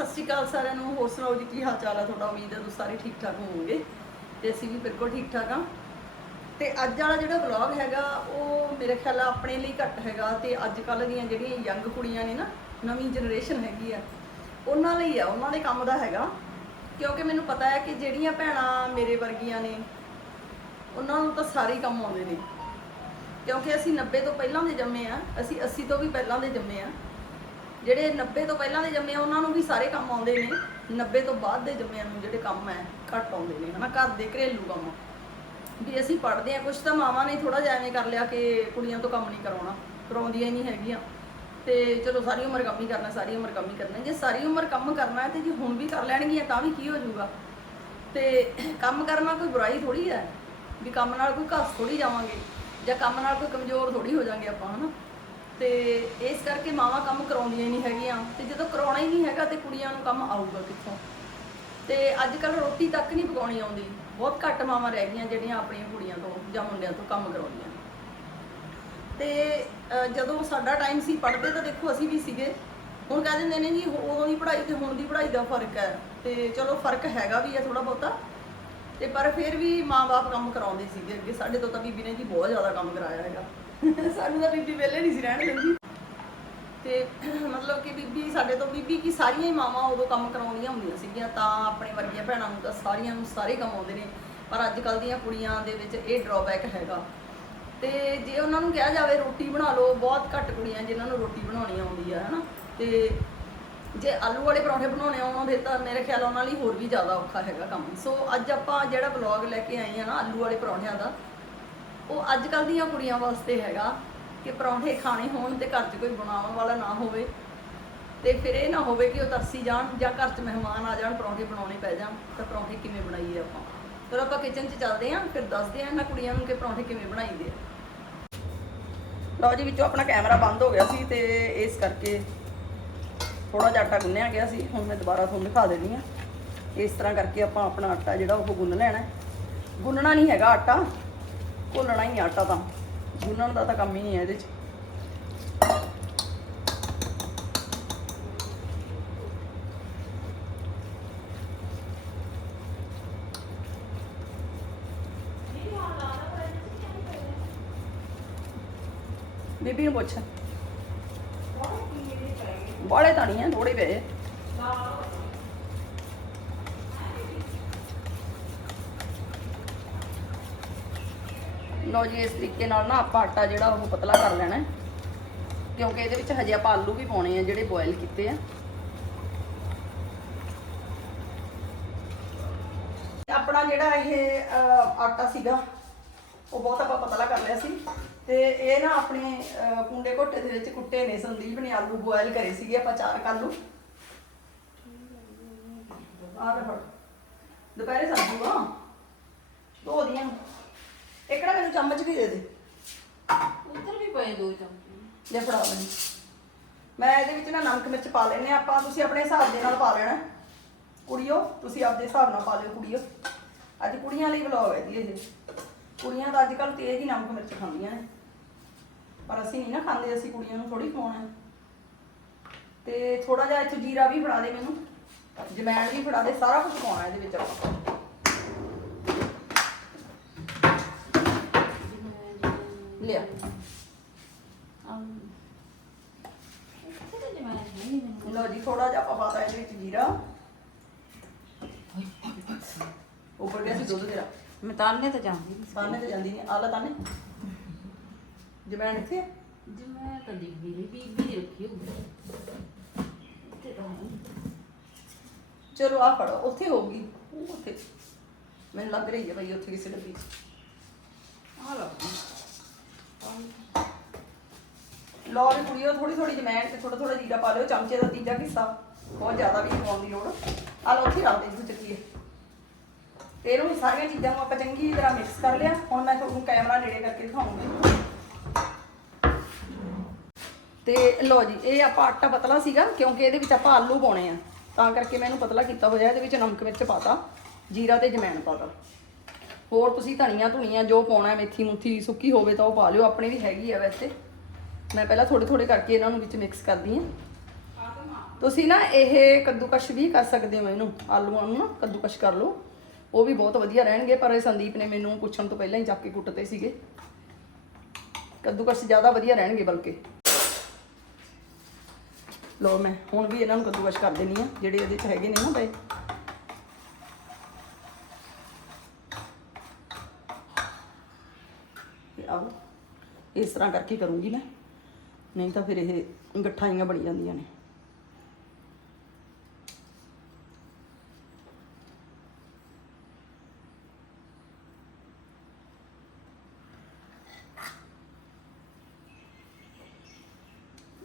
ਸਤਿ ਸ਼੍ਰੀ ਅਕਾਲ ਸਾਰਿਆਂ ਨੂੰ। ਹੋਰ ਸੁਣਾਓ ਜੀ, ਕੀ ਹਾਲ ਚਾਲ ਹੈ ਤੁਹਾਡਾ? ਉਮੀਦ ਹੈ ਤੁਸੀਂ ਸਾਰੇ ਠੀਕ ਠਾਕ ਹੋਵੋਗੇ ਤੇ ਅਸੀਂ ਵੀ ਬਿਲਕੁਲ ਠੀਕ ਠਾਕ ਹਾਂ। ਤੇ ਅੱਜ ਵਾਲਾ ਜਿਹੜਾ ਵਲੌਗ ਹੈਗਾ, ਉਹ ਮੇਰੇ ਖਿਆਲ ਆਪਣੇ ਲਈ ਘੱਟ ਹੈਗਾ ਤੇ ਅੱਜ ਕੱਲ ਦੀਆਂ ਜਿਹੜੀਆਂ ਯੰਗ ਕੁੜੀਆਂ ਨੇ ਨਾ, ਨਵੀਂ ਜਨਰੇਸ਼ਨ ਹੈਗੀ ਆ, ਉਹਨਾਂ ਲਈ ਆ, ਉਹਨਾਂ ਦੇ ਕੰਮ ਦਾ ਹੈਗਾ। ਕਿਉਂਕਿ ਮੈਨੂੰ ਪਤਾ ਹੈ ਕਿ ਜਿਹੜੀਆਂ ਭੈਣਾਂ ਮੇਰੇ ਵਰਗੀਆਂ ਨੇ, ਉਹਨਾਂ ਨੂੰ ਤਾਂ ਸਾਰੇ ਹੀ ਕੰਮ ਆਉਂਦੇ ਨੇ। ਕਿਉਂਕਿ ਅਸੀਂ 90 ਤੋਂ ਪਹਿਲਾਂ ਦੇ ਜੰਮੇ ਆ, ਅਸੀਂ 80 ਤੋਂ ਵੀ ਪਹਿਲਾਂ ਦੇ ਜੰਮੇ ਆ। ਜਿਹੜੇ 90 ਤੋਂ ਪਹਿਲਾਂ ਦੇ ਜੰਮੇ ਆ, ਉਹਨਾਂ ਨੂੰ ਵੀ ਸਾਰੇ ਕੰਮ ਆਉਂਦੇ ਨੇ। 90 ਤੋਂ ਬਾਅਦ ਦੇ ਜੰਮਿਆਂ ਨੂੰ ਜਿਹੜੇ ਕੰਮ ਹੈ, ਘੱਟ ਆਉਂਦੇ ਨੇ, ਹਨਾ? ਘਰ ਦੇ ਘਰੇਲੂ ਕੰਮ। ਵੀ ਅਸੀਂ ਪੜ੍ਹਦੇ ਆ ਕੁਝ ਤਾਂ ਮਾਵਾਂ ਨੇ ਥੋੜਾ ਜਿਹਾ ਐਵੇਂ ਕਰ ਲਿਆ ਕਿ ਕੁੜੀਆਂ ਤੋਂ ਕੰਮ ਨਹੀਂ ਕਰਾਉਣਾ, ਕਰਾਉਂਦੀਆਂ ਹੀ ਨਹੀਂ ਹੈਗੀਆਂ। ਤੇ ਚਲੋ, ਸਾਰੀ ਉਮਰ ਕੰਮ ਹੀ ਕਰਨਾ, ਸਾਰੀ ਉਮਰ ਕੰਮ ਹੀ ਕਰਨਾ। ਜੇ ਸਾਰੀ ਉਮਰ ਕੰਮ ਕਰਨਾ ਹੈ ਤੇ ਜੇ ਹੁਣ ਵੀ ਕਰ ਲੈਣਗੀਆਂ, ਤਾਂ ਵੀ ਕੀ ਹੋ ਜਾਊਗਾ? ਤੇ ਕੰਮ ਕਰਨਾ ਕੋਈ ਬੁਰਾਈ ਥੋੜੀ ਹੈ? ਵੀ ਕੰਮ ਨਾਲ ਕੋਈ ਘਸ ਥੋੜੀ ਜਾਵਾਂਗੇ, ਜਾਂ ਕੰਮ ਨਾਲ ਕੋਈ ਕਮਜ਼ੋਰ ਥੋੜੀ ਹੋ ਜਾਾਂਗੇ ਆਪਾਂ, ਹਨਾ? ਤੇ ਇਸ ਕਰਕੇ ਮਾਵਾਂ ਕੰਮ ਕਰਾਉਂਦੀਆਂ ਨਹੀਂ ਹੈਗੀਆਂ ਤੇ ਜਦੋਂ ਕਰਾਉਣਾ ਹੀ ਨਹੀਂ ਹੈਗਾ ਤੇ ਕੁੜੀਆਂ ਨੂੰ ਕੰਮ ਆਊਗਾ ਕਿੱਥੋਂ? ਤੇ ਅੱਜ ਕੱਲ ਰੋਟੀ ਤੱਕ ਨਹੀਂ ਪਕਾਉਣੀ ਆਉਂਦੀ। ਬਹੁਤ ਘੱਟ ਮਾਵਾਂ ਰਹਿ ਗਈਆਂ ਜਿਹੜੀਆਂ ਆਪਣੀਆਂ ਕੁੜੀਆਂ ਤੋਂ ਜਾਂ ਮੁੰਡਿਆਂ ਤੋਂ ਕੰਮ ਕਰਾਉਂਦੀਆਂ। ਤੇ ਜਦੋਂ ਸਾਡਾ ਟਾਈਮ ਸੀ ਪੜ੍ਹਦੇ ਤਾਂ ਦੇਖੋ ਅਸੀਂ ਵੀ ਸੀਗੇ। ਹੁਣ ਕਹਿ ਦਿੰਦੇ ਨੇ ਜੀ ਉਦੋਂ ਦੀ ਪੜ੍ਹਾਈ ਤੇ ਹੁਣ ਦੀ ਪੜ੍ਹਾਈ ਦਾ ਫ਼ਰਕ ਹੈ। ਤੇ ਚਲੋ ਫ਼ਰਕ ਹੈਗਾ ਵੀ ਹੈ ਥੋੜਾ ਬਹੁਤਾ। ਤੇ ਪਰ ਫਿਰ ਵੀ ਮਾਂ-ਬਾਪ ਕੰਮ ਕਰਾਉਂਦੇ ਸੀਗੇ ਅੱਗੇ। ਸਾਡੇ ਤੋਂ ਤਾਂ ਬੀਬੀ ਨੇ ਜੀ ਬਹੁਤ ਜ਼ਿਆਦਾ ਕੰਮ ਕਰਾਇਆ ਹੈਗਾ। ਸਾਨੂੰ ਤਾਂ ਬੀਬੀ ਵਿਹਲੇ ਨਹੀਂ ਸੀ ਰਹਿਣ ਦਿੰਦੀ। ਤੇ ਮਤਲਬ ਕਿ ਬੀਬੀ ਸਾਡੇ ਤੋਂ ਬੀਬੀ ਕੀ ਸਾਰੀਆਂ ਹੀ ਮਾਵਾਂ ਉਦੋਂ ਕੰਮ ਕਰਾਉਂਦੀਆਂ ਹੁੰਦੀਆਂ ਸੀਗੀਆਂ, ਤਾਂ ਆਪਣੇ ਵਰਗੀਆਂ ਭੈਣਾਂ ਨੂੰ ਤਾਂ ਸਾਰੀਆਂ ਨੂੰ ਸਾਰੇ ਕੰਮ ਆਉਂਦੇ ਨੇ। ਪਰ ਅੱਜ ਕੱਲ ਦੀਆਂ ਕੁੜੀਆਂ ਦੇ ਵਿੱਚ ਇਹ ਡਰਾਬੈਕ ਹੈਗਾ। ਤੇ ਜੇ ਉਹਨਾਂ ਨੂੰ ਕਿਹਾ ਜਾਵੇ ਰੋਟੀ ਬਣਾ ਲਓ, ਬਹੁਤ ਘੱਟ ਕੁੜੀਆਂ ਜਿਨ੍ਹਾਂ ਨੂੰ ਰੋਟੀ ਬਣਾਉਣੀ ਆਉਂਦੀ ਆ, ਹਨਾ। ਤੇ ਜੇ ਆਲੂ ਵਾਲੇ ਪਰੌਂਠੇ ਬਣਾਉਣੇ ਆਉਣ ਫਿਰ ਤਾਂ ਮੇਰੇ ਖਿਆਲ ਉਹਨਾਂ ਲਈ ਹੋਰ ਵੀ ਜ਼ਿਆਦਾ ਔਖਾ ਹੈਗਾ ਕੰਮ। ਸੋ ਅੱਜ ਆਪਾਂ ਜਿਹੜਾ ਵਲੌਗ ਲੈ ਕੇ ਆਏ ਆ ਨਾ ਆਲੂ ਵਾਲੇ ਪਰੌਂਠਿਆਂ ਦਾ ਉਹ ਅੱਜ ਕੱਲ ਦੀਆਂ ਕੁੜੀਆਂ ਵਾਸਤੇ ਹੈਗਾ ਕਿ ਪਰੌਂਠੇ ਖਾਣੇ ਹੋਣ ਤੇ ਘਰ 'ਚ ਕੋਈ ਬਣਾਉਣ ਵਾਲਾ ਨਾ ਹੋਵੇ ਤੇ ਫਿਰ ਇਹ ਨਾ ਹੋਵੇ ਕਿ ਉਹ ਤਰਸੀ ਜਾਣ ਜਾਂ ਘਰ 'ਚ ਮਹਿਮਾਨ ਆ ਜਾਣ, ਪਰੌਂਠੇ ਬਣਾਉਣੇ ਪੈ ਜਾਣ ਤਾਂ ਪਰੌਂਠੇ ਕਿਵੇਂ ਬਣਾਈਏ ਆਪਾਂ? ਫਿਰ ਆਪਾਂ ਕਿਚਨ 'ਚ ਚੱਲਦੇ ਆਂ ਫਿਰ ਦੱਸਦੇ ਆਂ ਇਹਨਾਂ ਕੁੜੀਆਂ ਨੂੰ ਕਿ ਪਰੌਂਠੇ ਕਿਵੇਂ ਬਣਾਈਦੇ ਆ। ਲਓ ਜੀ, ਵਿੱਚੋਂ ਆਪਣਾ ਕੈਮਰਾ ਬੰਦ ਹੋ ਗਿਆ ਸੀ ਤੇ ਇਸ ਕਰਕੇ ਥੋੜਾ ਜਿਹਾ ਆਟਾ ਗੁੰਨਿਆ ਗਿਆ ਸੀ। ਹੁਣ ਮੈਂ ਦੁਬਾਰਾ ਤੁਹਾਨੂੰ ਦਿਖਾ ਦੇਣੀ ਆ ਇਸ ਤਰ੍ਹਾਂ ਕਰਕੇ ਆਪਾਂ ਆਪਣਾ ਆਟਾ ਜਿਹੜਾ ਉਹ ਗੁੰਨ ਲੈਣਾ ਗੁੰਨਣਾ ਨਹੀਂ ਹੈਗਾ ਆਟਾ। ਘੋਲਣਾ ਹੀ ਆਟਾ ਤਾਂ। ਗੁੰਨਣ ਦਾ ਤਾਂ ਕੰਮ ਹੀ ਨਹੀਂ ਹੈ ਇਹਦੇ 'ਚ। ਬੀਬੀ ਨੂੰ ਪੁੱਛ। ਬਾਲੇ ਤਾਂ ਨਹੀਂ ਆ ਥੋੜੇ ਪਏ। ਲਓ ਜੀ, ਇਸ ਤਰੀਕੇ ਨਾਲ ਨਾ ਆਪਾਂ ਆਟਾ ਜਿਹੜਾ ਉਹ ਪਤਲਾ ਕਰ ਲੈਣਾ ਕਿਉਂਕਿ ਇਹਦੇ ਵਿੱਚ ਹਜੇ ਆਪਾਂ ਆਲੂ ਵੀ ਪਾਉਣੇ ਆ ਜਿਹੜੇ ਬੋਇਲ ਕੀਤੇ ਆ। ਆਪਣਾ ਜਿਹੜਾ ਇਹ ਆਟਾ ਸੀਗਾ, ਉਹ ਬਹੁਤ ਆਪਾਂ ਪਤਲਾ ਕਰ ਲਿਆ ਸੀ। ਤੇ ਇਹ ਨਾ ਆਪਣੇ ਕੁੰਡੇ ਘੋਟੇ ਦੇ ਵਿੱਚ ਕੁੱਟੇ ਨੇ, ਸੰਦੀਪ ਨੇ ਆਲੂ ਬੋਇਲ ਕਰੇ ਸੀਗੇ ਆਪਾਂ ਚਾਰ ਕੁ ਆਹ ਲੈ ਫੜ। ਦੁਪਹਿਰੇ ਸਬਜ਼ੂਗਾ ਧੋ ਦੀਆਂ। ਇੱਕ ਨਾ ਮੈਨੂੰ ਚਮਚ ਵੀ ਦੇ ਦੇ? ਉੱਧਰ ਵੀ ਪਏ ਦੋ ਚਮਚੇ। ਲੈ ਫੜਾ ਮੈਨੂੰ। ਮੈਂ ਇਹਦੇ ਵਿੱਚ ਨਾ ਨਮਕ ਮਿਰਚ ਪਾ ਲੈਨੇ ਆਪਾਂ ਤੁਸੀਂ ਆਪਣੇ ਹਿਸਾਬ ਦੇ ਨਾਲ ਪਾ ਲੈਣਾ। ਕੁੜੀਓ ਤੁਸੀਂ ਆਪਦੇ ਹਿਸਾਬ ਨਾਲ ਪਾ ਲਿਓ ਕੁੜੀਓ। ਅੱਜ ਕੁੜੀਆਂ ਲਈ ਵਲੌਗ ਹੈ ਜੀ ਇਹ। ਕੁੜੀਆਂ ਤਾਂ ਅੱਜ ਕੱਲ ਤੇਜ਼ ਹੀ ਨਮਕ ਮਿਰਚ ਖਾਂਦੀਆਂ ਨੇ। ਪਰ ਅਸੀਂ ਨਹੀਂ ਨਾ ਖਾਂਦੇ ਅਸੀਂ ਕੁੜੀਆਂ ਨੂੰ ਥੋੜੀ ਖਵਾਉਣਾ। ਤੇ ਥੋੜਾ ਜਿਹਾ ਇੱਥੇ ਜੀਰਾ ਵੀ ਫੜਾ ਦੇ ਮੈਨੂੰ। ਜਮੈਣ ਵੀ ਫੜਾ ਦੇ ਸਾਰਾ ਕੁਝ ਪਾਉਣਾ ਇਹਦੇ ਵਿੱਚ ਆਪਾਂ। ਲਿਆ ਲਓ ਜੀ ਥੋੜਾ ਜਿਹਾ ਆਪਾਂ ਪਾਤਾ ਇਹਦੇ ਵਿੱਚ ਜੀਰਾ ਉੱਪਰ ਗਿਆ ਸੀ ਦੁੱਧ ਤੇਰਾ ਮੈਂ ਤਾਨੇ ਤਾਂ ਜਾਂਦੀ ਨਹੀਂ ਸਾਹਮਣੇ ਤੇ ਜਾਂਦੀ ਨਹੀਂ ਆਲਾ ਤਾਨੇ ਜਮੈਣ ਇੱਥੇ ਆ? ਜੀ ਮੈਂ ਤਾਂ ਦੇਖਦੀ ਰਹੀ ਬੀਬੀ ਦੀ ਰੱਖੀ ਹੋਊਗੀ ਤੇ ਤਾਂ ਹੈ ਨੀ। ਚਲੋ ਆ ਫੜੋ ਉੱਥੇ ਹੋਊਗੀ ਉੱਥੇ ਮੈਨੂੰ ਲੱਗ ਰਹੀ ਹੈ ਭਾਈ ਉੱਥੇ ਕਿਸੇ ਡੱਬੀ ਲਓ ਲਓ ਵੀ ਕੁੜੀਓ ਥੋੜੀ ਥੋੜੀ ਜਮੈਣ ਤੇ ਥੋੜਾ ਥੋੜਾ ਜੀਰਾ ਪਾ ਲਿਓ, ਚਮਚੇ ਦਾ ਤੀਜਾ ਹਿੱਸਾ ਬਹੁਤ ਜ਼ਿਆਦਾ ਵੀ ਪਾਉਣ ਦੀ ਲੋੜ। ਆ ਲਓ, ਉੱਥੇ ਰੱਖ ਦੇ ਜੀ ਚੱਕੀਏ। ਤੇ ਇਹਨੂੰ ਸਾਰੀਆਂ ਚੀਜ਼ਾਂ ਨੂੰ ਆਪਾਂ ਚੰਗੀ ਤਰ੍ਹਾਂ ਮਿਕਸ ਕਰ ਲਿਆ। ਹੁਣ ਮੈਂ ਤੁਹਾਨੂੰ ਕੈਮਰਾ ਨੇੜੇ ਕਰਕੇ ਦਿਖਾਉਂਗੀ। ਤੇ ਲੋ ਜੀ, ਇਹ ਆਪਾਂ ਆਟਾ ਪਤਲਾ ਸੀਗਾ, ਕਿਉਂਕਿ ਇਹਦੇ ਵਿੱਚ ਆਪਾਂ ਆਲੂ ਪਾਉਣੇ ਆ। ਤਾਂ ਕਰਕੇ ਮੈਂ ਇਹਨੂੰ ਪਤਲਾ ਕੀਤਾ ਹੋਇਆ, ਇਹਦੇ ਵਿੱਚ ਨਮਕ ਮਿਰਚ ਪਾਤਾ, ਜੀਰਾ ਤੇ ਜਮੈਣ ਪਾਤਾ ਹੋਰ ਤੁਸੀਂ ਧਨੀਆ ਧੁਨੀਆ ਜੋ ਪਾਉਣਾ ਮੇਥੀ ਮੁੱਥੀ ਸੁੱਕੀ ਹੋਵੇ ਤਾਂ ਉਹ ਪਾ ਲਿਓ, ਆਪਣੇ ਵੀ ਹੈਗੀ ਆ ਵੈਸੇ। ਮੈਂ ਪਹਿਲਾਂ ਥੋੜੇ ਥੋੜੇ ਕਰਕੇ ਇਹਨਾਂ ਨੂੰ ਵਿੱਚ ਮਿਕਸ ਕਰਦੀ ਹਾਂ। ਤੁਸੀਂ ਨਾ ਇਹ ਕੱਦੂਕਸ਼ ਵੀ ਕਰ ਸਕਦੇ ਹੋ ਇਹਨੂੰ, ਆਲੂਆਂ ਨੂੰ ਨਾ ਕੱਦੂਕਸ਼ ਕਰ ਲਓ। ਉਹ ਵੀ ਬਹੁਤ ਵਧੀਆ ਰਹਿਣਗੇ, ਪਰ ਇਹ ਸੰਦੀਪ ਨੇ ਮੈਨੂੰ ਪੁੱਛਣ ਤੋਂ ਪਹਿਲਾਂ ਹੀ ਚੱਕ ਕੇ ਕੁੱਟਤੇ ਸੀਗੇ। ਕੱਦੂਕਸ਼ ਜ਼ਿਆਦਾ ਵਧੀਆ ਰਹਿਣਗੇ ਬਲਕਿ। ਲੋ ਮੈਂ ਹੁਣ ਵੀ ਇਹਨਾਂ ਨੂੰ ਕੱਦੂਕਸ਼ ਕਰ ਦੇਣੀ ਆ ਜਿਹੜੇ ਇਹਦੇ ਚ ਹੈਗੇ ਨੇ ਨਾ ਪਏ। ਤੇ ਇਸ ਤਰ੍ਹਾਂ ਕਰਕੇ ਕਰੂੰਗੀ ਮੈਂ। ਨਹੀਂ ਤਾਂ ਫਿਰ ਇਹ ਗੱਠਾਈਆਂ ਬਣ ਜਾਂਦੀਆਂ ਨੇ।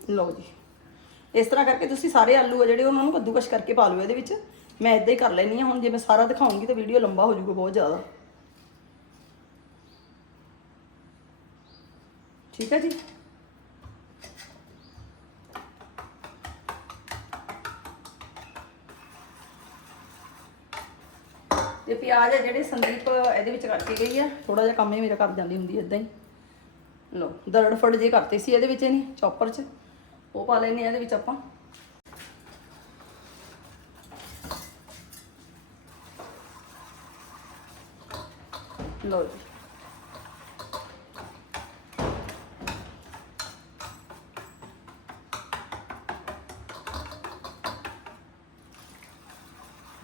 ਲਓ ਜੀ। ਇਸ ਤਰ੍ਹਾਂ ਕਰਕੇ ਤੁਸੀਂ ਸਾਰੇ ਆਲੂ ਆ ਜਿਹੜੇ, ਉਹਨਾਂ ਨੂੰ ਕੱਦੂਕਸ਼ ਕਰਕੇ ਪਾ ਲਓ ਇਹਦੇ ਵਿੱਚ। ਮੈਂ ਇਦਾਂ ਹੀ ਕਰ ਲੈਣੀ ਆ ਹੁਣ ਜੇ ਮੈਂ ਸਾਰਾ ਦਿਖਾਉਂਗੀ ਤਾਂ ਵੀਡੀਓ ਲੰਬਾ ਹੋ ਜਾਊਗਾ ਬਹੁਤ ਜ਼ਿਆਦਾ। ਠੀਕ ਹੈ ਜੀ। ਤੇ ਪਿਆਜ਼ ਆ ਜਿਹੜੇ ਸੰਦੀਪ ਇਹਦੇ ਵਿੱਚ ਕਰਕੇ ਗਈ ਆ ਥੋੜਾ ਜਿਹਾ ਕੰਮ ਹੀ ਮੇਰਾ ਕਰ ਜਾਂਦੀ ਹੁੰਦੀ ਇਦਾਂ ਹੀ। ਲੋ ਦਰੜ ਫੜ ਜੇ ਕਰਤੇ ਸੀ ਇਹਦੇ ਵਿੱਚ ਨਹੀਂ ਚੌਪਰ 'ਚ। ਉਹ ਪਾ ਲੈਨੇ ਆ ਇਹਦੇ ਵਿੱਚ ਆਪਾਂ। ਲੋ ਜੀ।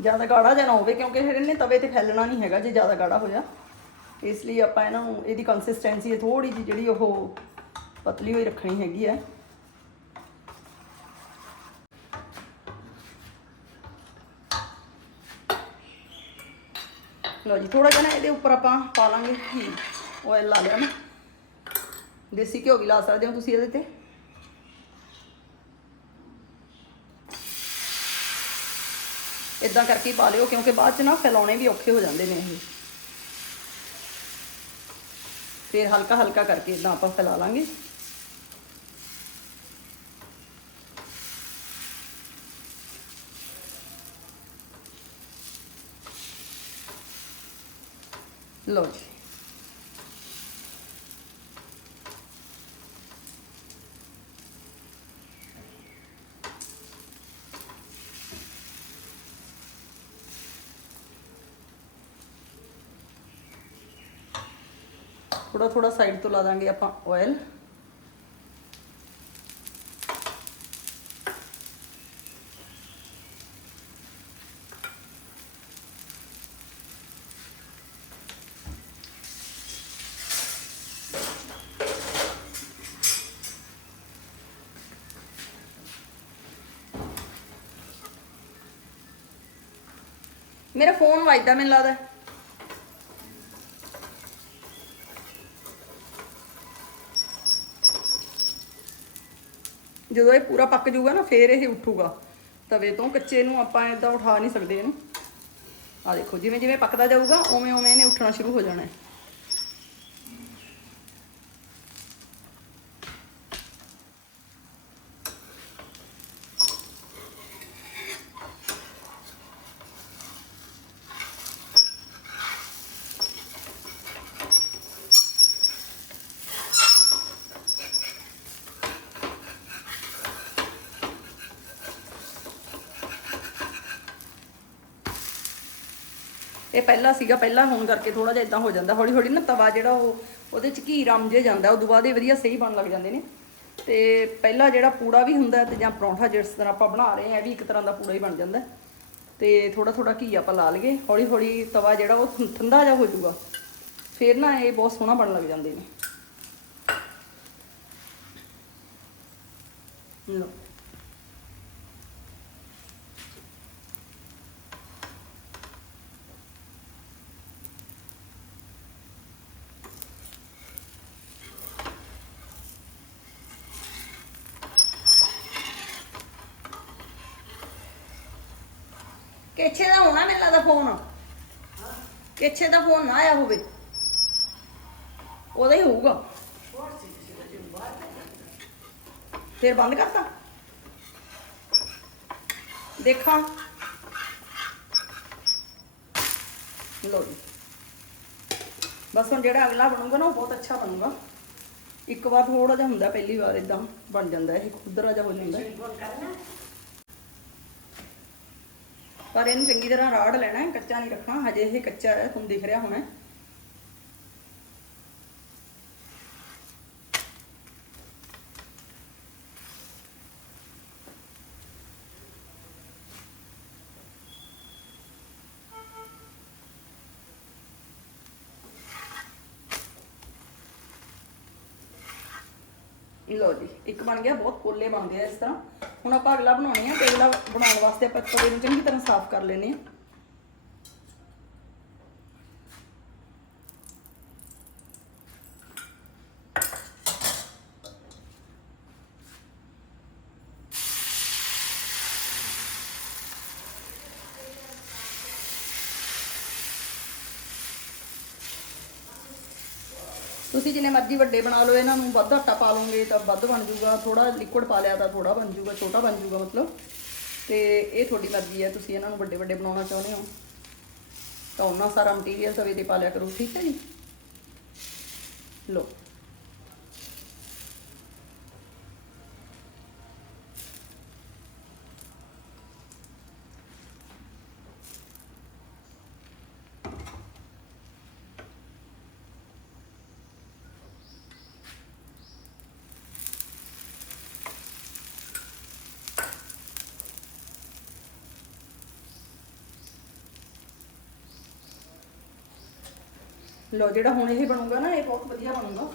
ਜ਼ਿਆਦਾ ਗਾੜਾ ਜਿਹਾ ਨਾ ਹੋਵੇ, ਕਿਉਂਕਿ ਫਿਰ ਇਹਨੇ ਤਵੇ ਤੇ ਫੈਲਣਾ ਨਹੀਂ ਹੈਗਾ ਜੇ ਜ਼ਿਆਦਾ ਗਾੜਾ ਹੋਇਆ। ਇਸ ਲਈ ਆਪਾਂ ਇਹਨਾਂ ਨੂੰ ਇਹਦੀ ਕੰਸਿਸਟੈਂਸੀ ਥੋੜੀ ਜਿਹੀ ਜਿਹੜੀ ਉਹ ਪਤਲੀ ਹੋਈ ਰੱਖਣੀ ਹੈਗੀ ਹੈ। ਲਓ ਜੀ ਥੋੜਾ ਜਿਹਾ ਨਾ ਇਹਦੇ ਉੱਪਰ ਆਪਾਂ ਪਾ ਲਾਂਗੇ ਘੀ ਆਇਲ ਲਾ ਲਿਆ ਨਾ। ਦੇਸੀ ਘਿਓ ਵੀ ਲਾ ਸਕਦੇ ਹੋ ਤੁਸੀਂ ਇਹਦੇ ਤੇ। ਇਦਾਂ ਕਰਕੇ ਪਾ ਲਿਓ, ਕਿਉਂਕਿ ਬਾਅਦ ਚ ਨਾ ਫੈਲਾਉਣੇ ਵੀ ਔਖੇ ਹੋ ਜਾਂਦੇ ਨੇ ਇਹ। ਫਿਰ ਹਲਕਾ ਹਲਕਾ ਕਰਕੇ ਇਦਾਂ ਆਪਾਂ ਫੈਲਾ ਲਾਂਗੇ। ਲਓ ਜੀ। ਥੋੜਾ ਥੋੜਾ ਸਾਈਡ ਤੋਂ ਲਾ ਦਾਂਗੇ ਆਪਾਂ ਆਇਲ ਮੇਰਾ ਫੋਨ ਵੱਜਦਾ ਮੈਨੂੰ ਲੱਗਦਾ ਜਦੋਂ ਇਹ ਪੂਰਾ ਪੱਕ ਜਾਊਗਾ ਨਾ, ਫੇਰ ਇਹ ਉੱਠੂਗਾ। ਤਵੇ ਤੋਂ ਕੱਚੇ ਨੂੰ ਆਪਾਂ ਇਦਾਂ ਉਠਾ ਨਹੀਂ ਸਕਦੇ ਇਹਨੂੰ। ਆ ਦੇਖੋ ਜਿਵੇਂ ਜਿਵੇਂ ਪੱਕਦਾ ਜਾਊਗਾ ਉਵੇਂ ਉਵੇਂ ਇਹਨੇ ਉੱਠਣਾ ਸ਼ੁਰੂ ਹੋ ਜਾਣਾ ਹੈ। ਇਹ ਪਹਿਲਾਂ ਸੀਗਾ, ਪਹਿਲਾਂ ਹੋਣ ਕਰਕੇ ਥੋੜਾ ਜਿਹਾ ਇਦਾਂ ਹੋ ਜਾਂਦਾ। ਹੌਲੀ ਹੌਲੀ ਨਾ ਤਵਾ ਜਿਹੜਾ ਉਹ, ਉਹਦੇ ਚ ਘੀ ਰਮ ਜੇ ਜਾਂਦਾ, ਉਦੋਂ ਬਾਅਦ ਇਹ ਵਧੀਆ ਸਹੀ ਬਣ ਲੱਗ ਜਾਂਦੇ ਨੇ। ਤੇ ਪਹਿਲਾਂ ਜਿਹੜਾ ਪੂੜਾ ਵੀ ਹੁੰਦਾ ਤੇ ਜਾਂ ਪਰੌਂਠਾ ਜਿਸ ਤਰ੍ਹਾਂ ਆਪਾਂ ਬਣਾ ਰਹੇ ਆ ਇਹ ਵੀ ਇੱਕ ਤਰ੍ਹਾਂ ਦਾ ਪੂੜਾ ਹੀ ਬਣ ਜਾਂਦਾ। ਤੇ ਥੋੜਾ ਥੋੜਾ ਘੀ ਆਪਾਂ ਲਾ ਲਈਏ, ਹੌਲੀ ਹੌਲੀ ਤਵਾ ਜਿਹੜਾ ਉਹ ਠੰ- ਠੰਡਾ ਜਿਹਾ ਹੋ ਜਾਊਗਾ। ਫਿਰ ਨਾ ਇਹ ਬਹੁਤ ਸੋਹਣਾ ਬਣ ਲੱਗ ਜਾਂਦੇ ਨੇ। ਲਓ। ਕਿੱਛੇ ਦਾ ਹੋਣਾ ਮੈਨੂੰ ਲੱਗਦਾ ਫੋਨ? ਕਿੱਛੇ ਦਾ ਫੋਨ ਨਾ ਆਇਆ ਹੋਵੇ। ਉਹਦਾ ਹੀ ਹੋਊਗਾ। ਫਿਰ ਬੰਦ ਕਰਤਾ। ਦੇਖਾਂ। ਲੋ ਜੀ। ਬਸ ਹੁਣ ਜਿਹੜਾ ਅਗਲਾ ਬਣੂਗਾ ਨਾ, ਉਹ ਬਹੁਤ ਅੱਛਾ ਬਣੂਗਾ। ਇੱਕ ਵਾਰ ਥੋੜਾ ਜਿਹਾ ਹੁੰਦਾ, ਪਹਿਲੀ ਵਾਰ ਇਦਾਂ ਬਣ ਜਾਂਦਾ ਇਹ, ਖੁਦਰਾ ਜਿਹਾ ਹੋ ਜਾਂਦਾ। ਪਰ ਇਹਨੂੰ ਚੰਗੀ ਤਰ੍ਹਾਂ ਰਾੜ ਲੈਣਾ ਹੈ, ਕੱਚਾ ਨਹੀਂ ਰੱਖਣਾ, ਹਜੇ ਇਹ ਕੱਚਾ ਹੈ, ਤੁਹਾਨੂੰ ਦਿਖ ਰਿਹਾ ਹੋਣਾ ਲੋ ਜੀ, ਇੱਕ ਬਣ ਗਿਆ, ਬਹੁਤ ਕੋਲੇ ਬਣਦੇ ਆ ਇਸ ਤਰ੍ਹਾਂ। ਹੁਣ ਆਪਾਂ ਅਗਲਾ ਬਣਾਉਣੇ ਆ, ਤੇ ਅਗਲਾ ਬਣਾਉਣ ਵਾਸਤੇ ਆਪਾਂ ਤਵੇ ਨੂੰ ਚੰਗੀ ਤਰ੍ਹਾਂ ਸਾਫ਼ ਕਰ ਲੈਨੇ ਆ। ਤੁਸੀਂ ਜਿੰਨੇ ਮਰਜ਼ੀ ਵੱਡੇ ਬਣਾ ਲਓ, ਇਹਨਾਂ ਨੂੰ ਵੱਧ ਆਟਾ ਪਾ ਲਓਗੇ ਤਾਂ ਵੱਧ ਬਣ ਜਾਊਗਾ ਥੋੜਾ ਲਿਕੁਇਡ ਪਾ ਲਿਆ ਤਾਂ ਥੋੜਾ ਬਣ ਜਾਊਗਾ ਛੋਟਾ ਬਣ ਜਾਊਗਾ ਮਤਲਬ। ਤੇ ਇਹ ਤੁਹਾਡੀ ਮਰਜ਼ੀ ਹੈ, ਤੁਸੀਂ ਇਹਨਾਂ ਨੂੰ ਵੱਡੇ ਵੱਡੇ ਬਣਾਉਣਾ ਚਾਹੁੰਦੇ ਹੋ। ਤਾਂ ਉਹਨਾਂ ਸਾਰਾ ਮਟੀਰੀਅਲ ਤਵੇ ਤੇ ਪਾ ਲਿਆ ਕਰੋ, ਠੀਕ ਹੈ ਜੀ? ਲੋ ਲੋ ਜਿਹੜਾ ਹੁਣ ਇਹ ਬਣੂਗਾ ਨਾ, ਇਹ ਬਹੁਤ ਵਧੀਆ ਬਣੂਗਾ।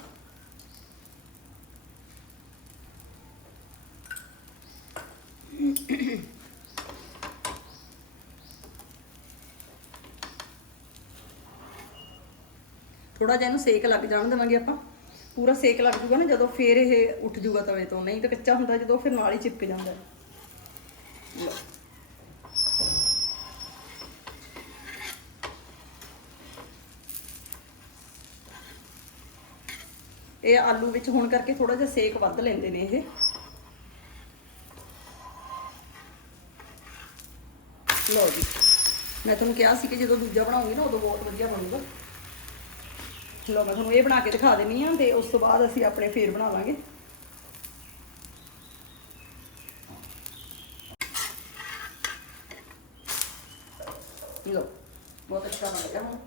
ਥੋੜਾ ਜਿਹਾ ਇਹਨੂੰ ਸੇਕ ਲੱਗ ਜਾਣ ਦੇਵਾਂਗੇ ਆਪਾਂ। ਪੂਰਾ ਸੇਕ ਲੱਗ ਜੂਗਾ ਨਾ, ਜਦੋਂ ਫੇਰ ਇਹ ਉੱਠ ਜੂਗਾ ਤਵੇ ਤੋਂ। ਨਹੀਂ ਤਾਂ ਕੱਚਾ ਹੁੰਦਾ, ਜਦੋਂ ਫਿਰ ਨਾਲ ਹੀ ਚਿਪਕ ਜਾਂਦਾ। ਹੈ ਇਹ ਆਲੂ ਵਿੱਚ ਹੋਣ ਕਰਕੇ ਥੋੜਾ ਜਿਹਾ ਸੇਕ ਵੱਧ ਲੈਂਦੇ ਨੇ ਇਹ। ਲਓ ਜੀ। ਮੈਂ ਤੁਹਾਨੂੰ ਕਿਹਾ ਸੀ ਕਿ ਜਦੋਂ ਦੂਜਾ ਬਣਾਉਂਗੀ ਨਾ, ਉਦੋਂ ਬਹੁਤ ਵਧੀਆ ਬਣੂਗਾ। ਲਓ ਮੈਂ ਤੁਹਾਨੂੰ ਇਹ ਬਣਾ ਕੇ ਦਿਖਾ ਦਿੰਨੀ ਆ ਤੇ ਉਸ ਤੋਂ ਬਾਅਦ ਅਸੀਂ ਆਪਣੇ ਫੇਰ ਬਣਾਵਾਂਗੇ ਲਓ, ਬਹੁਤ ਅੱਛਾ ਬਣ ਗਿਆ ਹੁਣ।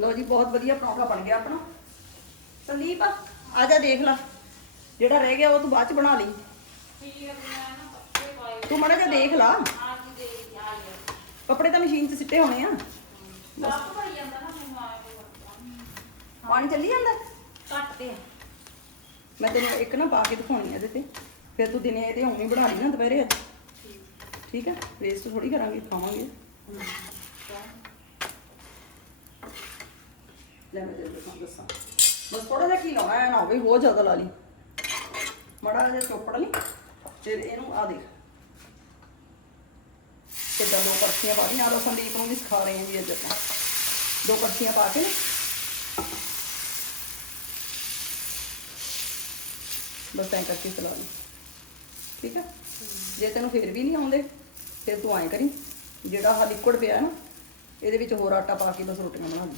ਲੋ ਜੀ, ਬਹੁਤ ਵਧੀਆ ਪਰੌਂਠਾ ਬਣ ਗਿਆ ਆਪਣਾ। ਸੰਦੀਪ, ਆ ਜਾ ਦੇਖ ਲੈ, ਜਿਹੜਾ ਰਹਿ ਗਿਆ ਉਹ ਤੂੰ ਬਾਅਦ ਚ ਬਣਾ ਲਈ। ਤੂੰ ਮੜਾ ਜਾ ਦੇਖ ਲਾ। ਕੱਪੜੇ ਤਾਂ ਮਸ਼ੀਨ 'ਚ ਸਿੱਟੇ ਹੋਣੇ ਆ। ਪਾਣੀ ਚੱਲੀ ਜਾਂਦਾ? ਮੈਂ ਤੈਨੂੰ ਇੱਕ ਨਾ ਪਾ ਕੇ ਦਿਖਾਉਣੀ ਆ ਇਹਦੇ ਤੇ। ਫਿਰ ਤੂੰ ਦਿਨੇ ਇਹਦੇ ਉਵੇਂ ਬਣਾ ਲਈ ਨਾ ਦੁਪਹਿਰੇ। ਅੱਜ ਠੀਕ ਆ? ਵੇਸਟ ਥੋੜੀ ਕਰਾਂਗੇ, ਖਾਵਾਂਗੇ। ਲੈ ਮੈਂ ਤੈਨੂੰ ਦੱਸਾਂ ਦੱਸਾਂ? ਬਸ ਥੋੜਾ ਜਿਹਾ ਕੀ ਲਾਉਣਾ ਹੈ ਨਾ ਹੋਵੇ ਬਹੁਤ ਜ਼ਿਆਦਾ ਲਾ ਲਈ। ਮੜਾ ਜਿਹਾ ਚੋਪੜ ਲਈ, ਤੇ ਇਹਨੂੰ ਆ ਦੇਖ। ਤੇ ਦੋ ਕੜਛੀਆਂ ਪਾ ਦੀਆਂ ਆ ਲੋ ਸੰਦੀਪ ਨੂੰ ਵੀ ਸਿਖਾ ਰਹੇ ਹਾਂ ਜੀ ਅੱਜ ਆਪਾਂ। ਦੋ ਕੜਛੀਆਂ ਪਾ ਕੇ। ਬਸ ਐਂ ਕਰਕੇ ਚਲਾ ਲਈ। ਠੀਕ ਹੈ ਜੇ ਤੈਨੂੰ ਫਿਰ ਵੀ ਨਹੀਂ ਆਉਂਦੇ, ਫਿਰ ਤੂੰ ਐਂ ਕਰੀ। ਜਿਹੜਾ ਆਹ ਲਿਕੁਇਡ ਪਿਆ ਨਾ, ਇਹਦੇ ਵਿੱਚ ਹੋਰ ਆਟਾ ਪਾ ਕੇ ਬਸ ਰੋਟੀਆਂ ਬਣਾ ਲਈ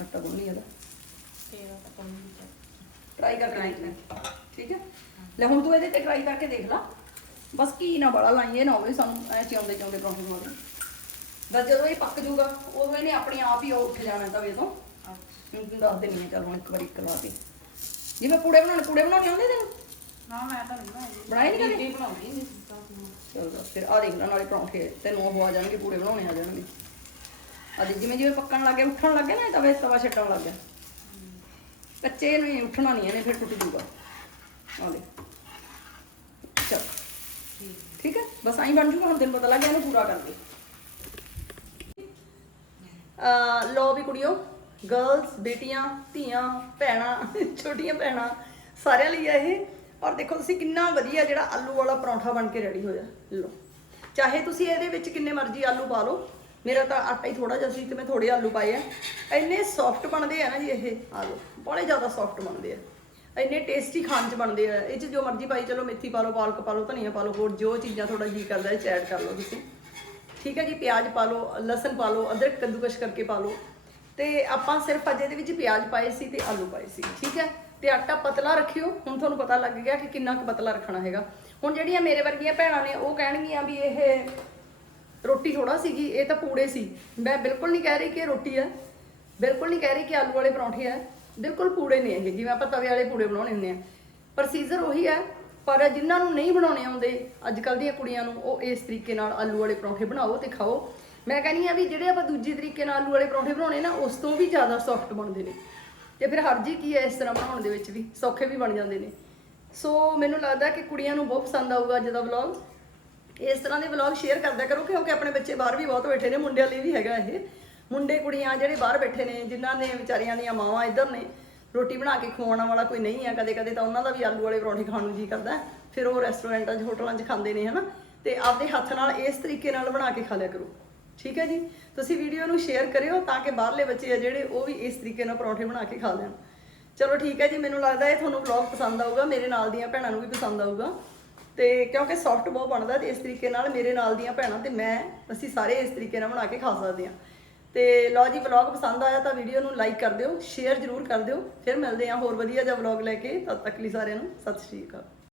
ਆਟਾ ਗੁੰਨ ਲਈ ਇਹਦਾ। ਟਰਾਈ ਕਰਕੇ ਦੇਖ ਲੈ ਠੀਕ ਹੈ? ਲੈ ਹੁਣ ਤੂੰ ਇਹਦੇ ਤੇ ਟਰਾਈ ਕਰਕੇ ਦੇਖ ਲੈ। ਬਸ ਕੀ ਨਾ ਬੜਾ ਲਾਈਏ ਨਾ ਹੋਵੇ ਸਾਨੂੰ ਐ ਚਾਉਂਦੇ ਚਾਉਂਦੇ ਬਣਾ ਦੇ ਬਸ ਜਦੋਂ ਇਹ ਪੱਕ ਜਾਊਗਾ ਉਦੋਂ ਇਹਨੇ ਆਪਣੇ ਆਪ ਹੀ ਉੱਠ ਜਾਣਾ ਤਵੇ ਤੋਂ। ਤੈਨੂੰ ਦੱਸ ਦੇਣੀ ਚੱਲ ਹੁਣ ਇੱਕ ਵਾਰੀ ਕਰਵਾ ਕੇ। ਜਿਵੇਂ ਪੂੜੇ ਬਣਾਉਣੇ ਪੂੜੇ ਬਣਾਉਣੇ ਆਉਂਦੇ ਤੈਨੂੰ? ਨਾ ਮੈਂ ਤਾਂ ਨਹੀਂ ਬਣਾਈ ਬਣਾਏ ਨਹੀਂ ਕਦੇ? ਬਣਾਉਂਦੀ ਨਹੀਂ ਚਲੋ ਫਿਰ ਆ ਦੇਖ ਲੈ ਨਾਲੇ ਪਰੌਂਠੇ ਤੈਨੂੰ ਉਹ ਆ ਜਾਣਗੇ ਪੂੜੇ ਬਣਾਉਣੇ ਆ ਜਾਣਗੇ। ਅੱਜ ਜਿਵੇਂ ਜਿਵੇਂ ਪੱਕਣ ਲੱਗੇ ਉੱਠਣ ਲੱਗੇ ਨਾ ਤਵੇ ਤਵਾ ਛੱਡਣ ਲੱਗ ਗਿਆ। ਕੱਚੇ ਨੂੰ ਉੱਠਣਾ ਨਹੀਂ, ਇਹਨੇ ਫਿਰ ਟੁੱਟ ਜੂਗਾ ਆ ਦੇ ਚਲ। ਠੀਕ ਹੈ? ਬਸ ਆਈ ਬਣ ਜੂਗਾ ਹੁਣ ਤੈਨੂੰ ਪਤਾ ਲੱਗ ਗਿਆ ਇਹਨੂੰ ਪੂਰਾ ਕਰ ਦੇ ਲੋ ਵੀ ਕੁੜੀਓ ਗਰਲਸ ਬੇਟੀਆਂ, ਧੀਆਂ, ਭੈਣਾਂ, ਛੋਟੀਆਂ ਭੈਣਾਂ, ਸਾਰਿਆਂ ਲਈ ਆ ਇਹ। ਔਰ ਦੇਖੋ ਤੁਸੀਂ ਕਿੰਨਾ ਵਧੀਆ ਜਿਹੜਾ ਆਲੂ ਵਾਲਾ ਪਰੌਂਠਾ ਬਣ ਕੇ ਰੈਡੀ ਹੋਇਆ। ਲੋ ਚਾਹੇ ਤੁਸੀਂ ਇਹਦੇ ਵਿੱਚ ਕਿੰਨੇ ਮਰਜ਼ੀ ਆਲੂ ਪਾ ਲਓ। ਮੇਰਾ ਤਾਂ ਆਟਾ ਹੀ ਥੋੜਾ ਜਿਹਾ ਸੀ ਤੇ ਮੈਂ ਥੋੜੇ ਆਲੂ ਪਾਏ ਆ। ਇੰਨੇ ਸੌਫਟ ਬਣਦੇ ਆ ਨਾ ਜੀ ਇਹ ਆਲੂ ਬੜੇ ਜ਼ਿਆਦਾ ਸੌਫਟ ਬਣਦੇ ਆ। ਇੰਨੇ ਟੇਸਟੀ ਖਾਣ ਚ ਬਣਦੇ ਆ। ਇਹ ਚ ਜੋ ਮਰਜ਼ੀ ਪਾਈ, ਚਲੋ ਮੇਥੀ ਪਾ ਲਓ, ਪਾਲਕ ਪਾ ਲਓ, ਧਨੀਆ ਪਾ ਲਓ, ਹੋਰ ਜੋ ਚੀਜ਼ਾਂ ਤੁਹਾਡਾ ਜੀ ਕਰਦਾ, ਇਹ ਚ ਐਡ ਕਰ ਲਓ ਤੁਸੀਂ। ਠੀਕ ਹੈ ਜੀ, ਪਿਆਜ਼ ਪਾ ਲਓ, ਲਸਣ ਪਾ ਲਓ, ਅਦਰਕ ਕੱਦੂਕਸ਼ ਕਰਕੇ ਪਾ ਲਓ। ਤੇ ਆਪਾਂ ਸਿਰਫ ਅੱਜ ਇਹਦੇ ਵਿੱਚ ਪਿਆਜ਼ ਪਾਏ ਸੀ ਤੇ ਆਲੂ ਪਾਏ ਸੀ, ਠੀਕ ਹੈ ਤੇ ਆਟਾ ਪਤਲਾ ਰੱਖਿਓ। ਹੁਣ ਤੁਹਾਨੂੰ ਪਤਾ ਲੱਗ ਗਿਆ ਕਿ ਕਿੰਨਾ ਕੁ ਪਤਲਾ ਰੱਖਣਾ ਹੈਗਾ। ਹੁਣ ਜਿਹੜੀਆਂ ਮੇਰੇ ਵਰਗੀਆਂ ਭੈਣਾਂ ਨੇ, ਉਹ ਕਹਿਣਗੀਆਂ ਵੀ ਇਹ ਰੋਟੀ ਥੋੜਾ ਸੀਗੀ, ਇਹ ਤਾਂ ਪੂੜੇ ਸੀ। ਮੈਂ ਬਿਲਕੁਲ ਨਹੀਂ ਕਹਿ ਰਹੀ ਕਿ ਇਹ ਰੋਟੀ ਹੈ। ਬਿਲਕੁਲ ਨਹੀਂ ਕਹਿ ਰਹੀ ਕਿ ਆਲੂ ਵਾਲੇ ਪਰੌਂਠੇ ਆ ਬਿਲਕੁਲ ਪੂੜੇ ਨਹੀਂ ਹੈਗੇ, ਜਿਵੇਂ ਆਪਾਂ ਤਵੇ ਵਾਲੇ ਪੂੜੇ ਬਣਾਉਣੇ ਹੁੰਦੇ ਆ। ਪ੍ਰੋਸੀਜਰ ਉਹੀ ਹੈ, ਪਰ ਜਿਨ੍ਹਾਂ ਨੂੰ ਨਹੀਂ ਬਣਾਉਣੇ ਆਉਂਦੇ ਅੱਜ ਕੱਲ ਦੀਆਂ ਕੁੜੀਆਂ ਨੂੰ, ਉਹ ਇਸ ਤਰੀਕੇ ਨਾਲ ਆਲੂ ਵਾਲੇ ਪਰੌਂਠੇ ਬਣਾਓ ਤੇ ਖਾਓ। ਮੈਂ ਕਹਿੰਦੀ ਆ ਵੀ ਜਿਹੜੇ ਆਪਾਂ ਦੂਜੇ ਤਰੀਕੇ ਨਾਲ ਆਲੂ ਵਾਲੇ ਪਰੌਂਠੇ ਬਣਾਉਣੇ ਨਾ, ਉਸ ਤੋਂ ਵੀ ਜ਼ਿਆਦਾ ਸੌਫਟ ਬਣਦੇ ਨੇ। ਤੇ ਫਿਰ ਹਰਜੀ ਕੀ ਹੈ ਇਸ ਤਰ੍ਹਾਂ ਬਣਾਉਣ ਦੇ ਵਿੱਚ ਵੀ, ਸੌਖੇ ਵੀ ਬਣ ਜਾਂਦੇ ਨੇ। ਸੋ ਮੈਨੂੰ ਲੱਗਦਾ ਕਿ ਕੁੜੀਆਂ ਨੂੰ ਬਹੁਤ ਪਸੰਦ ਆਊਗਾ ਅੱਜ ਦਾ ਵਲੌਗ ਇਸ ਤਰ੍ਹਾਂ ਦੇ ਵਲੌਗ ਸ਼ੇਅਰ ਕਰਦਾ ਕਰੋ, ਕਿਉਂਕਿ ਆਪਣੇ ਬੱਚੇ ਬਾਹਰ ਵੀ ਬਹੁਤ ਬੈਠੇ ਨੇ, ਮੁੰਡਿਆਂ ਲਈ ਵੀ ਹੈਗਾ ਇਹ। ਮੁੰਡੇ, ਕੁੜੀਆਂ ਜਿਹੜੇ ਬਾਹਰ ਬੈਠੇ ਨੇ, ਜਿਨ੍ਹਾਂ ਨੇ ਵਿਚਾਰੀਆਂ ਦੀਆਂ ਮਾਵਾਂ ਇੱਧਰ ਨੇ, ਰੋਟੀ ਬਣਾ ਕੇ ਖਵਾਉਣ ਵਾਲਾ ਕੋਈ ਨਹੀਂ ਆ ਕਦੇ ਕਦੇ ਤਾਂ ਉਹਨਾਂ ਦਾ ਵੀ ਆਲੂ ਵਾਲੇ ਪਰੌਂਠੇ ਖਾਣ ਨੂੰ ਜੀ ਕਰਦਾ। ਫਿਰ ਉਹ ਰੈਸਟੋਰੈਂਟਾਂ 'ਚ ਹੋਟਲਾਂ 'ਚ ਖਾਂਦੇ ਨੇ, ਹਨਾ? ਤੇ ਆਪਦੇ ਹੱਥ ਨਾਲ ਇਸ ਤਰੀਕੇ ਨਾਲ ਬਣਾ ਕੇ ਖਾ ਲਿਆ ਕਰੋ। ਠੀਕ ਹੈ ਜੀ? ਤੁਸੀਂ ਵੀਡੀਓ ਨੂੰ ਸ਼ੇਅਰ ਕਰਿਓ ਤਾਂ ਕਿ ਬਾਹਰਲੇ ਬੱਚੇ ਆ ਜਿਹੜੇ, ਉਹ ਵੀ ਇਸ ਤਰੀਕੇ ਨਾਲ ਪਰੌਂਠੇ ਬਣਾ ਕੇ ਖਾ ਲੈਣ। ਚਲੋ ਠੀਕ ਹੈ ਜੀ, ਮੈਨੂੰ ਲੱਗਦਾ ਇਹ ਤੁਹਾਨੂੰ ਵਲੌਗ ਪਸੰਦ ਆਊਗਾ, ਮੇਰੇ ਨਾਲ ਦੀਆਂ ਭੈਣਾਂ ਨੂੰ ਵੀ ਪਸੰਦ ਆਊਗਾ। ਤੇ ਕਿਉਂਕਿ ਸੌਫਟ ਬਹੁਤ ਬਣਦਾ ਤੇ ਇਸ ਤਰੀਕੇ ਨਾਲ ਮੇਰੇ ਨਾਲ ਦੀਆਂ ਭੈਣਾਂ ਤੇ ਮੈਂ, ਅਸੀਂ ਸਾਰੇ ਇਸ ਤਰੀਕੇ ਨਾਲ ਬਣਾ ਕੇ ਖਾ ਸਕਦੇ ਹਾਂ। ਤੇ ਲਓ ਜੀ ਵਲੌਗ ਪਸੰਦ ਆਇਆ ਤਾਂ ਵੀਡੀਓ ਨੂੰ ਲਾਈਕ ਕਰ ਦਿਓ ਸ਼ੇਅਰ ਜ਼ਰੂਰ ਕਰ ਦਿਓ, ਫਿਰ ਮਿਲਦੇ ਹਾਂ ਹੋਰ ਵਧੀਆ ਜਿਹਾ ਵਲੌਗ ਲੈ ਕੇ। ਤਦ ਤੱਕ ਲਈ ਸਾਰਿਆਂ ਨੂੰ ਸਤਿ ਸ਼੍ਰੀ ਅਕਾਲ।